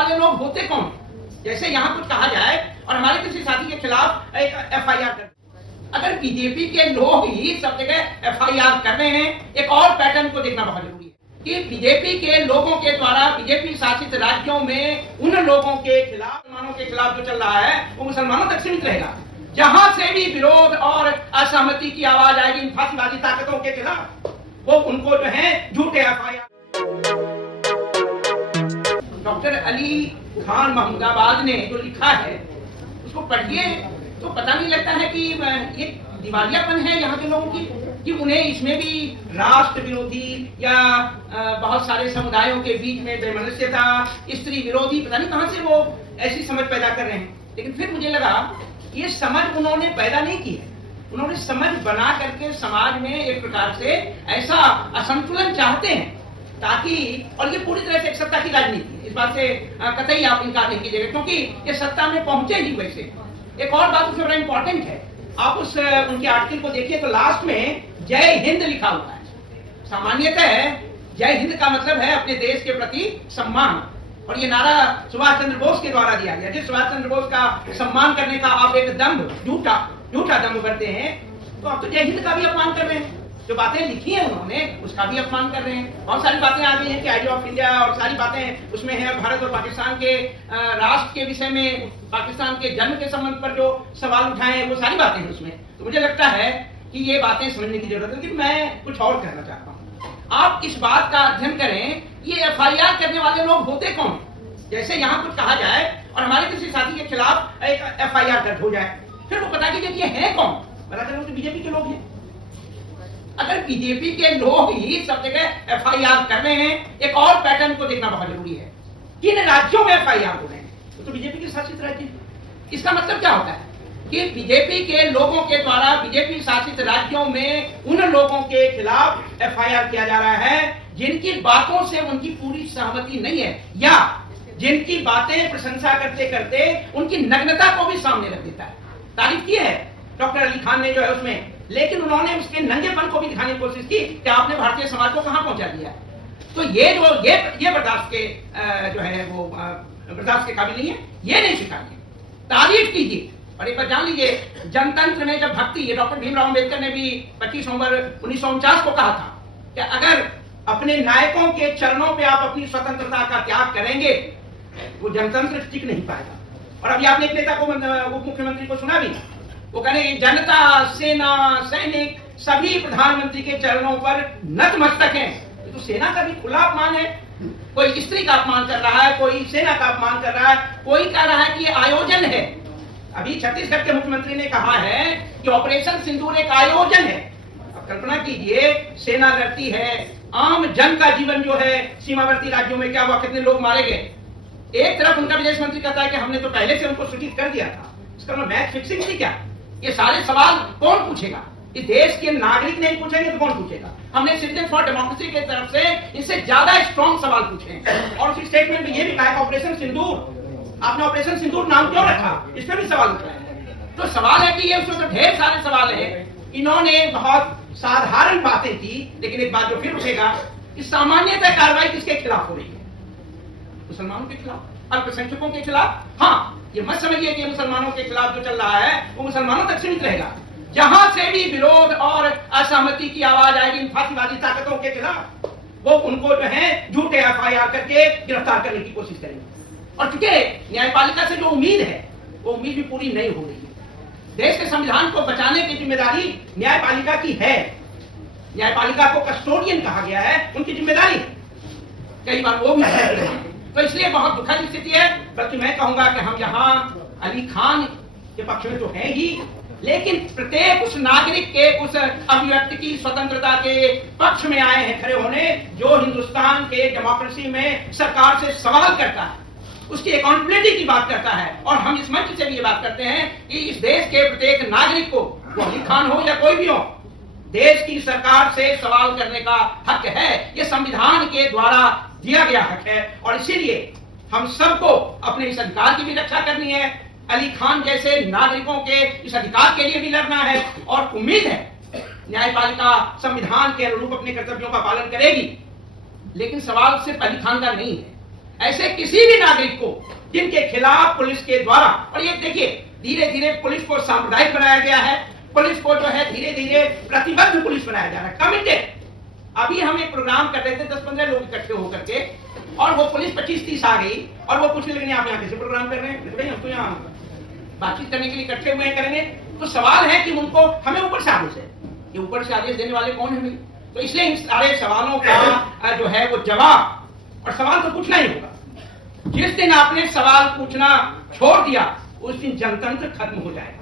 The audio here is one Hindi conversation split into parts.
वाले लोग होते कौन? जैसे यहाँ कुछ कहा जाए और हमारे किसी साथी के खिलाफ एक एफआईआर कर, अगर बीजेपी के लोग ही सब जगह एफआईआर कर रहे हैं, एक और पैटर्न को देखना बहुत जरूरी है कि बीजेपी के लोगों के द्वारा बीजेपी शासित राज्यों में उन लोगों के खिलाफ, मुसलमानों के खिलाफ जो चल रहा है वो मुसलमानों तक सीमित रहेगा। जहां से भी विरोध और असहमति की आवाज आएगी इन फांसीवादी ताकतों के खिलाफ, वो उनको जो है झूठे एफआईआर। डॉक्टर अली खान महमूदाबाद ने जो लिखा है उसको पढ़िए तो पता नहीं लगता है कि ये दिवालियापन है यहाँ के लोगों की, कि उन्हें इसमें भी राष्ट्र विरोधी या बहुत सारे समुदायों के बीच में वैमनस्यता, स्त्री विरोधी, पता नहीं कहां से वो ऐसी समझ पैदा कर रहे हैं। लेकिन फिर मुझे लगा ये समझ उन्होंने पैदा नहीं की है, उन्होंने समझ बना करके समाज में एक प्रकार से ऐसा असंतुलन चाहते हैं ताकि, और ये पूरी तरह से एक सत्ता की राजनीति है, इस बात से कतई आप इनकार नहीं कीजिएगा, क्योंकि ये सत्ता में पहुंचे ही वैसे। एक और बात उसमें बड़ा इंपॉर्टेंट है, आप उस उनके आर्टिकल को देखिए तो लास्ट में जय हिंद लिखा हुआ है। सामान्यतः जय हिंद का मतलब है अपने देश के प्रति सम्मान, और ये नारा सुभाष चंद्र बोस के द्वारा दिया गया। जिस सुभाष चंद्र बोस का सम्मान करने का आप एक दम्भ, झूठा दम्भ करते हैं, तो आप तो जय हिंद का भी अपमान कर रहे हैं। जो बातें लिखी हैं उन्होंने उसका भी अपमान कर रहे हैं। बहुत सारी बातें आ गई हैं कि आइडिया ऑफ इंडिया और सारी बातें उसमें है, भारत और पाकिस्तान के राष्ट्र के विषय में, पाकिस्तान के जन्म के संबंध पर जो सवाल उठाए हैं वो सारी बातें हैं उसमें। तो मुझे लगता है कि ये बातें समझने की जरूरत है। लेकिन मैं कुछ और कहना चाहता हूँ, आप इस बात का अध्ययन करें ये एफआईआर करने वाले लोग होते कौन? जैसे यहाँ कुछ कहा जाए और हमारे किसी साथी के खिलाफ एक एफआईआर दर्ज हो जाए, फिर वो पता कीजिए कि ये है कौन? पता चलो कि बीजेपी के लोग हैं। अगर बीजेपी के लोग ही सब जगह एफआईआर कर रहे हैं, एक और पैटर्न को देखना बहुत जरूरी है। किन राज्यों में एफआईआर हो रहे हैं? तो बीजेपी के शासित राज्य। इसका मतलब क्या होता है कि बीजेपी के लोगों के द्वारा बीजेपी शासित राज्यों में उन लोगों के खिलाफ एफआईआर किया जा रहा है जिनकी बातों से उनकी पूरी सहमति नहीं है, या जिनकी बातें प्रशंसा करते करते उनकी नग्नता को भी सामने रख देता है। तारीफ की है डॉक्टर अली खान ने जो है उसमें, लेकिन उन्होंने उसके नंगेपन को भी दिखाने की कोशिश की कि आपने भारतीय समाज को कहां पहुंचा दिया। तो ये बर्दाश्त के जो है वो बर्दाश्त के काबिल नहीं है, ये नहीं सिखाइए, तारीफ कीजिए। और एक बार जान लीजिए, जनतंत्र में जब भक्ति, ये डॉक्टर भीमराव अम्बेडकर ने भी 25 नवंबर 1949 को कहा था कि अगर अपने नायकों के चरणों पे आप अपनी स्वतंत्रता का त्याग करेंगे वो जनतंत्र टिक नहीं पाएगा। और अभी आपने एक नेता को, उप मुख्यमंत्री को सुना भी, वो कह रहे जनता, सेना, सैनिक सभी प्रधानमंत्री के चरणों पर नतमस्तक हैं। तो सेना का भी खुला अपमान है, कोई स्त्री का अपमान कर रहा है, कोई सेना का अपमान कर रहा है, कोई कह रहा है कि ये आयोजन है। अभी छत्तीसगढ़ के मुख्यमंत्री ने कहा है कि ऑपरेशन सिंदूर एक आयोजन है। अब कल्पना कीजिए, सेना लड़ती है, आम जन का जीवन जो है सीमावर्ती राज्यों में क्या हुआ, कितने लोग मारे गए। एक तरफ उनका विदेश मंत्री कहता है कि हमने तो पहले से उनको सूचित कर दिया था। इसका मतलब मैच फिक्सिंग थी क्या? ये सारे सवाल कौन पूछेगा? इस देश के नागरिक नहीं पूछेंगे तो कौन पूछेगा? हमने सिटीजन फॉर डेमोक्रेसी की तरफ से इससे ज्यादा स्ट्रॉन्ग सवाल पूछे और उस स्टेटमेंट में ये भी कहा ऑपरेशन सिंदूर, आपने ऑपरेशन सिंदूर नाम क्यों रखा, इस पर भी सवाल उठाए। तो सवाल है कि ये उसमें तो ढेर सारे सवाल हैं। इन्होंने बहुत साधारण बातें की, लेकिन एक बात जो फिर उठेगा कि सामान्यतः कार्रवाई किसके खिलाफ हो रही है? मुसलमानों के खिलाफ, अल्पसंख्यकों के खिलाफ। हाँ, ये मत समझिए कि मुसलमानों के खिलाफ जो चल रहा है वो मुसलमानों तक सीमित रहेगा। जहां से भी विरोध और असहमति की आवाज आएगी इन फांसीवादी ताकतों के खिलाफ, वो उनको जो है झूठे एफआईआर करके गिरफ्तार करने की कोशिश करेंगे। और चूंकि न्यायपालिका से जो उम्मीद है वो उम्मीद भी पूरी नहीं हो रही है। देश के संविधान को बचाने की जिम्मेदारी न्यायपालिका की है। न्यायपालिका को कस्टोडियन कहा गया है, उनकी जिम्मेदारी कई बार वो भी है। तो इसलिए बहुत दुखद स्थिति है। बल्कि मैं कहूंगा कि हम यहाँ अली खान के पक्ष में तो है ही, लेकिन प्रत्येक उस नागरिक के उस अभिव्यक्ति की स्वतंत्रता के पक्ष में आए हैं खड़े होने, जो हिंदुस्तान के डेमोक्रेसी में सरकार से सवाल करता है, उसकी अकाउंटेबिलिटी की बात करता है। और हम इस मंच से भी ये बात करते हैं कि इस देश के प्रत्येक नागरिक को, वो अली खान हो या कोई भी हो, देश की सरकार से सवाल करने का हक है। ये संविधान के द्वारा दिया गया हक है और इसीलिए हम सबको अपने इस अधिकार की भी रक्षा करनी है। अली खान जैसे नागरिकों के इस अधिकार के लिए भी लड़ना है और उम्मीद है न्यायपालिका संविधान के अनुरूप अपने कर्तव्यों का पालन करेगी। लेकिन सवाल सिर्फ अली खान का नहीं है। ऐसे किसी भी नागरिक को जिनके खिलाफ पुलिस के द्वारा, और ये देखिए धीरे धीरे पुलिस को सांप्रदायिक बनाया गया है, पुलिस को जो है धीरे धीरे प्रतिबद्ध पुलिस बनाया जा रहा है, कमिटेड। अभी हम एक प्रोग्राम कर रहे थे 10-15 लोग इकट्ठे होकर के, और वो पुलिस 25-30 आ गई और वो पूछने लगे आप यहाँ कैसे प्रोग्राम कर रहे हैं, हम तो यहाँ बातचीत करने के लिए इकट्ठे हुए करेंगे। तो सवाल है कि उनको हमें ऊपर से आदेश है, ये ऊपर से आदेश देने वाले कौन है भाई? तो इसलिए इन सारे सवालों का जो है वो जवाब, और सवाल तो पूछना ही होगा। जिस दिन आपने सवाल पूछना छोड़ दिया उस दिन जनतंत्र खत्म हो जाएगा।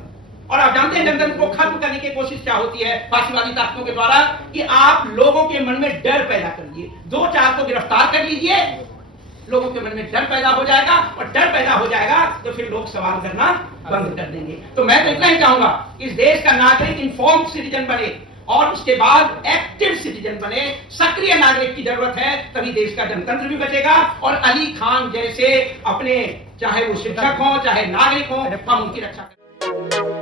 और आप जानते हैं जनतंत्र को खत्म करने की कोशिश क्या होती है फांसीवादी ताकतों के द्वारा, कि आप लोगों के मन में डर पैदा कर दिए, 2-4 को गिरफ्तार कर लीजिए, लोगों के मन में डर पैदा हो जाएगा, और डर पैदा हो जाएगा तो फिर लोग सवाल करना बंद कर देंगे। तो मैं तो इतना ही चाहूंगा, इस देश का नागरिक इन्फॉर्म्ड सिटीजन बने और उसके बाद एक्टिव सिटीजन बने, सक्रिय नागरिक की जरूरत है, तभी देश का जनतंत्र भी बचेगा। और अली खान जैसे अपने, चाहे वो शिक्षक हो चाहे नागरिक हो, हम उनकी रक्षा करें।